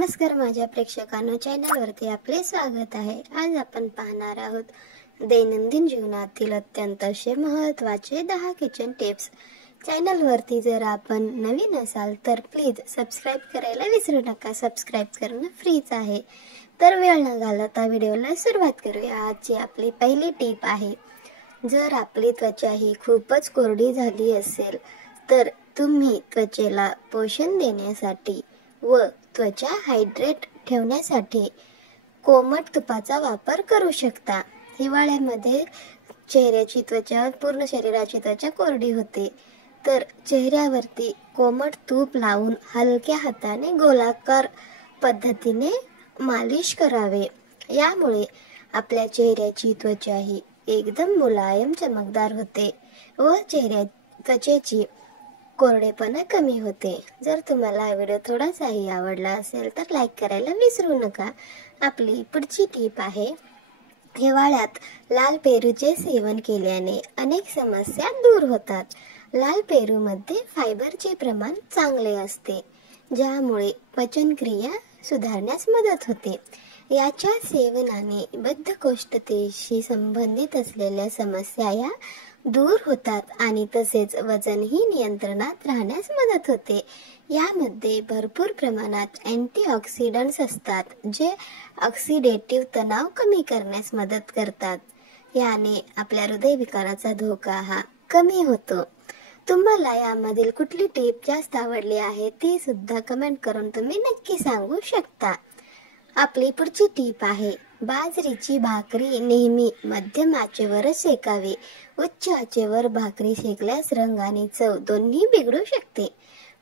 नमस्कार माझ्या प्रेक्षकांनो, चॅनलवरती आपले स्वागत आहे। आज आपण पाहणार आहोत दैनंदिन जीवनातील अत्यंत असे महत्त्वाचे 10 किचन टिप्स। चॅनलवरती जर आपण नवीन असाल तर प्लीज सबस्क्राइब करायला विसरू नका। सबस्क्राइब करणं फ्रीच आहे। तर वेळ न घालवता व्हिडिओला सुरुवात करूया। आजची आपली पहिली टिप आहे, जर आपली त्वचा ही खूपच कोरडी झाली असेल तर तुम्ही त्वचेला पोषण देण्यासाठी व त्वचा हायड्रेट ठेवण्यासाठी कोमट तुपाचा वापर करू शकता। हिवाळ्यामध्ये चेहऱ्याची त्वचा, पूर्ण शरीराची त्वचा कोरडी होते, तर चेहऱ्यावरती कोमट तूप लावून हलक्या हाताने गोलाकार पद्धतीने मालिश करावे। यामुळे आपल्या चेहऱ्याची त्वचा ही एकदम मुलायम चमकदार होते व त्वचेची कोरडेपणा कमी होते। जर तुम्हाला हा व्हिडिओ थोडासाही आवडला असेल तर लाईक करायला विसरू नका। आपली पुढची टिप आहे, हिवाळ्यात लाल पेरूचे सेवन केल्याने अनेक समस्या दूर होतात। लाल पेरूमध्ये फायबरचे प्रमाण चांगले असते, ज्यामुळे पचनक्रिया सुधारण्यास मदत होते। याच्या सेवनाने बद्धकोष्ठतेशी संबंधित असलेल्या समस्या या दूर होतात आणि तसेच वजनही नियंत्रणात राहण्यास मदत होते। यामध्ये भरपूर प्रमाणात अँटीऑक्सिडंट्स असतात, जे ऑक्सिडेटिव्ह तणाव कमी करण्यास मदत करतात। याने आपल्या हृदयविकाराचा धोका हा कमी होतो। तुम्हाला यामधील कुठली टिप जास्त आवडली आहे ती सुद्धा कमेंट करून तुम्ही नक्की सांगू शकता। आपली पुढची टिप आहे, बाजरीची भाकरी नेहमी मध्यम आचेवरच शेकावी। उच्च आचेवर भाकरी शेकल्यास रंग आणि चव दोन्ही बिघडू शकते।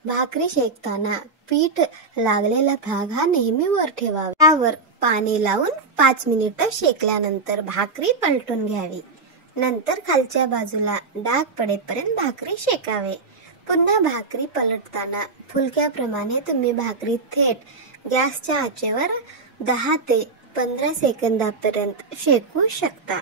भाकरी शेकताना पीठ लागलेला भाग हा नेहमी वर ठेवावा। त्यावर पाणी लावून 5 मिनिटे शेकल्यानंतर भाकरी पलटून घ्यावी। नंतर खालच्या बाजूला डाग पडेपर्यंत भाकरी शेकावे। पुन्हा भाकरी पलटताना फुलक्याप्रमाणे तुम्ही भाकरी थेट गॅसच्या आचेवर 10 ते 15 सेकंदापर्यंत शेकू शकता।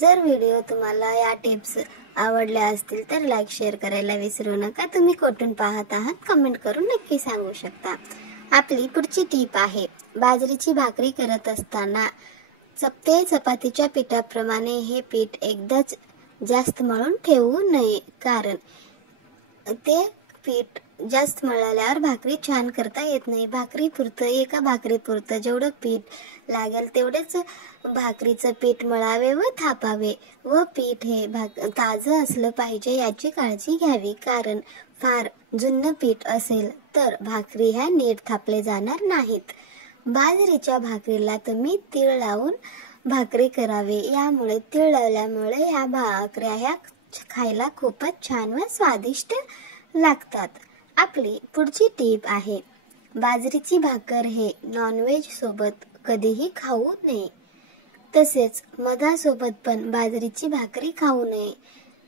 जर व्हिडिओ तुम्हाला या टिप्स आवडल्या असतील तर लाईक शेअर करायला विसरू नका। तुम्ही कुठून पाहत आहात कमेंट करून नक्की सांगू शकता। आपली पुढची टिप आहे, बाजरीची भाकरी करत असताना चपातीच्या पिठाप्रमाणे हे पीठ एकदाच जास्त मळून ठेवू नये, कारण ते पीठ जास्त मळल्यावर भाकरी छान करता येत नाही। एका भाकरीपुरतं जेवढं पीठ लागेल तेवढेच भाकरीचं पीठ मळावे व थापावे व पीठ हे ताजं असलं पाहिजे याची काळजी घ्यावी, कारण फार जुनं पीठ असेल तर भाकरी ह्या नीट थापले जाणार नाहीत। बाजरीच्या भाकरीला तुम्ही तीळ लावून भाकरी करावी। यामुळे तीळ लावल्यामुळे ह्या भाकऱ्या ह्या खायला खूपच छान व स्वादिष्ट लागतात। आपली पुढची टिप आहे, बाजरीची भाकर हे नॉनव्हेज सोबत कधीही खाऊ नये, तसेच मधासोबत पण बाजरीची भाकरी खाऊ नये,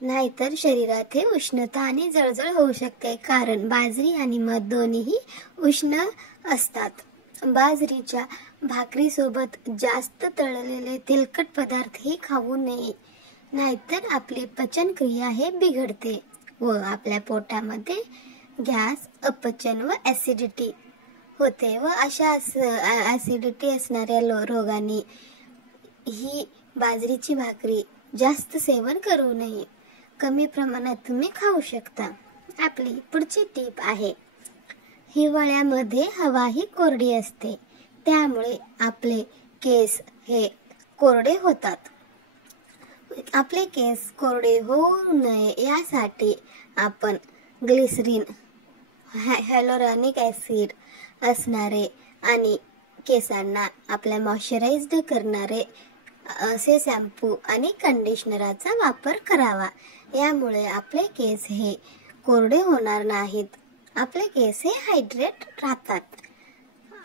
नाहीतर शरीरात हे उष्णता आणि जळजळ होऊ शकते, कारण बाजरी आणि मध दोन्हीही उष्ण असतात। बाजरीच्या भाकरीसोबत जास्त तळलेले तेलकट पदार्थही खाऊ नये, नाहीतर आपली पचनक्रिया हे बिघडते व आपल्या पोटामध्ये गॅस, अपचन व ऍसिडिटी होते व अशा ऍसिडिटी असणाऱ्या रोगांनी ही बाजरीची भाकरी जास्त सेवन करू नये, कमी प्रमाणात तुम्ही खाऊ शकता। आपली पुढची टिप आहे, हिवाळ्यामध्ये हवा ही कोरडी असते, त्यामुळे आपले केस हे कोरडे होतात। आपले केस कोरडे होऊ नये यासाठी आपण ग्लिसरीन, हायलोरॉनिक ऍसिड असणारे आणि केसांना आपल्या मॉइश्चराइज्ड करणारे असे शॅम्पू आणि कंडिशनरचा वापर करावा। यामुळे आपले केस हे कोरडे होणार नाहीत, आपले केस हे हायड्रेट राहतात।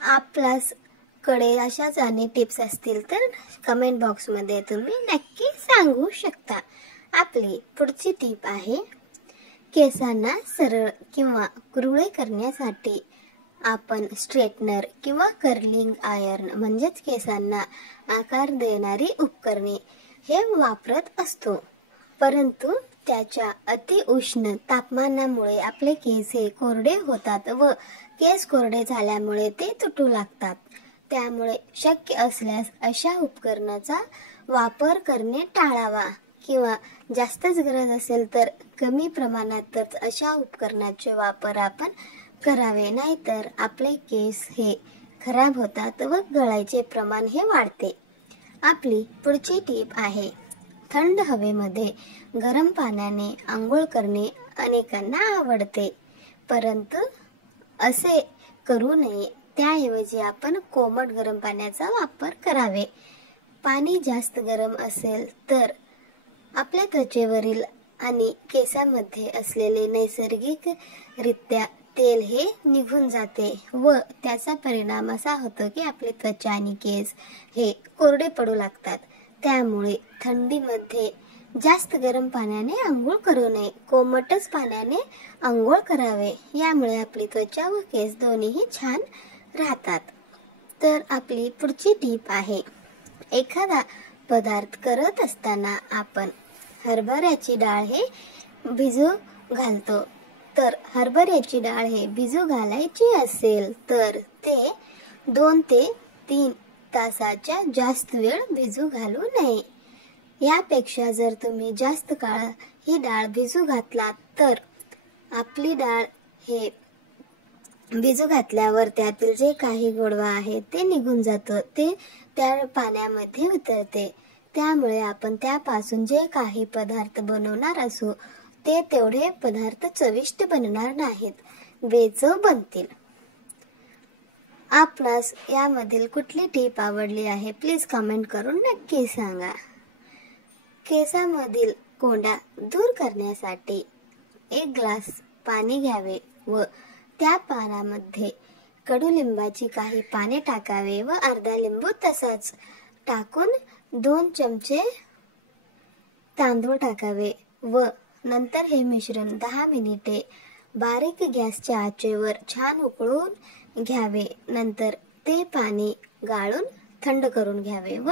आपल्याकडे अशाच अनेक टिप्स असतील तर कमेंट बॉक्समध्ये तुम्ही नक्की सांगू शकता। आपली पुढची टिप आहे, केसांना सरळ किंवा कुरळे करण्यासाठी आपण स्ट्रेटनर किंवा कर्लिंग आयर्न म्हणजेच केसांना आकार देणारी उपकरणे हे वापरत असतो, परंतु त्याच्या अति उष्ण तापमानामुळे आपले केस हे कोरडे होतात व केस कोरडे झाल्यामुळे ते तुटू लागतात. त्यामुळे शक्य असल्यास अशा उपकरणाचा वापर करणे टाळावा किंवा जास्तच गरज असेल तर कमी प्रमाणातच अशा उपकरणाचे वापर आपण करावे, नाहीतर आपले केस हे खराब होतात व गळायचे प्रमाण हे वाढते. आपली पुढची टीप आहे, थंड हवेमध्ये गरम पाण्याने आंघोळ करणे अनेकांना आवडते, परंतु असे करू नये. त्याऐवजी आपण कोमट गरम पाण्याचा वापर करावे. पाणी जास्त गरम असेल तर आपल्या त्वचेवरील आणि केसांमध्ये असलेले नैसर्गिकरित्या तेल हे निघून जाते व त्याचा परिणाम असा होतो की आपली त्वचा आणि केस हे कोरडे पडू लागतात. त्यामुळे थंडीमध्ये जास्त गरम पाण्याने आंघोळ करू नये, कोमटच पाण्याने आंघोळ करावे. यामुळे आपली त्वचा व केस दोन्हीही छान राहतात. तर आपली पुढची टीप आहे, एखादा पदार्थ करत असताना आपण हरभऱ्याची डाळ हे भिजू घालतो. तर हरभऱ्याची डाळ हे भिजू घालायची असेल तर ते 2 ते 3 तासाच्या जास्त वेळ भिजू घालू नये. यापेक्षा जर तुम्ही जास्त काळ ही डाळ भिजू घातलात तर आपली डाळ हे भिजू घातल्यावर त्यातील जे काही गोडवा आहे ते निघून जातं, ते त्या पाण्यामध्ये उतरते. त्यामुळे आपण त्यापासून जे काही पदार्थ बनवणार असू ते तेवढे पदार्थ चविष्ट बनणार नाहीत, बेचव बनतील. आपणास यामधील कुठली टीप आवडली आहे प्लीज कमेंट करून नक्की सांगा. केसामधील कोंडा दूर करण्यासाठी 1 ग्लास पाणी घ्यावे व त्या पाण्यामध्ये कडुलिंबाची काही पाने टाकावे व अर्धा लिंबू तसाच टाकून 2 चमचे तांदूळ टाकावे व नंतर हे मिश्रण 10 मिनिटे बारीक गॅसच्या आचेवर छान उकळून घ्यावे. नंतर ते पाणी गाळून थंड करून घ्यावे व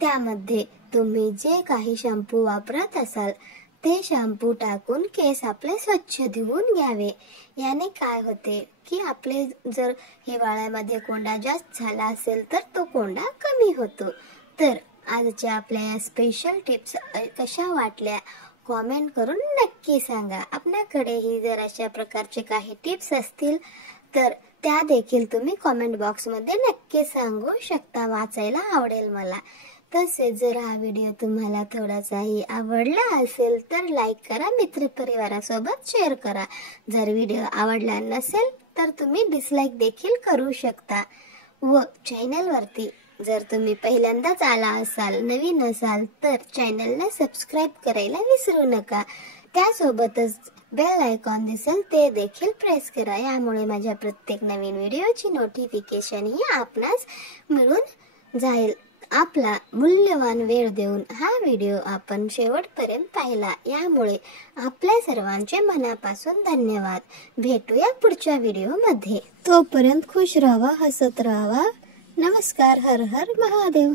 त्यामध्ये तुम्ही जे काही शॅम्पू वापरत असाल ते शॅम्पू टाकून केस आपले स्वच्छ धुवून घ्यावे. याने काय होते की आपले जर हिवाळ्यामध्ये कोंडा जास्त झाला असेल तर तो कोंडा कमी होतो. तर आजच्या आपल्या या स्पेशल टिप्स कशा वाटल्या कमेंट करून नक्की सांगा. आपल्याकडेही जर अशा प्रकारचे काही टिप्स असतील तर त्या देखील तुम्ही कमेंट बॉक्समध्ये नक्की सांगू शकता, वाचायला आवडेल मला. तसेच जर हा व्हिडिओ तुम्हाला थोडासाही आवडला असेल तर लाईक करा, मित्रपरिवारासोबत शेअर करा. जर व्हिडिओ आवडला नसेल तर तुम्ही डिसलाईक देखील करू शकता. व चॅनलवरती जर तुम्ही पहिल्यांदाच आला असाल, नवीन असाल तर चॅनलला सबस्क्राईब करायला विसरू नका. त्यासोबतच बेल आयकॉन दिसेल ते देखील प्रेस करा. यामुळे माझ्या प्रत्येक नवीन व्हिडिओची नोटिफिकेशन ही आपणास मिळून जाईल. आपला मूल्यवान वेळ देऊन हा व्हिडिओ आपण शेवटपर्यंत पाहिला यामुळे आपल्या सर्वांचे मनापासून धन्यवाद. भेटूया पुढच्या व्हिडिओमध्ये. तोपर्यंत खुश राहा, हसत राहा. नमस्कार. हर हर महादेव.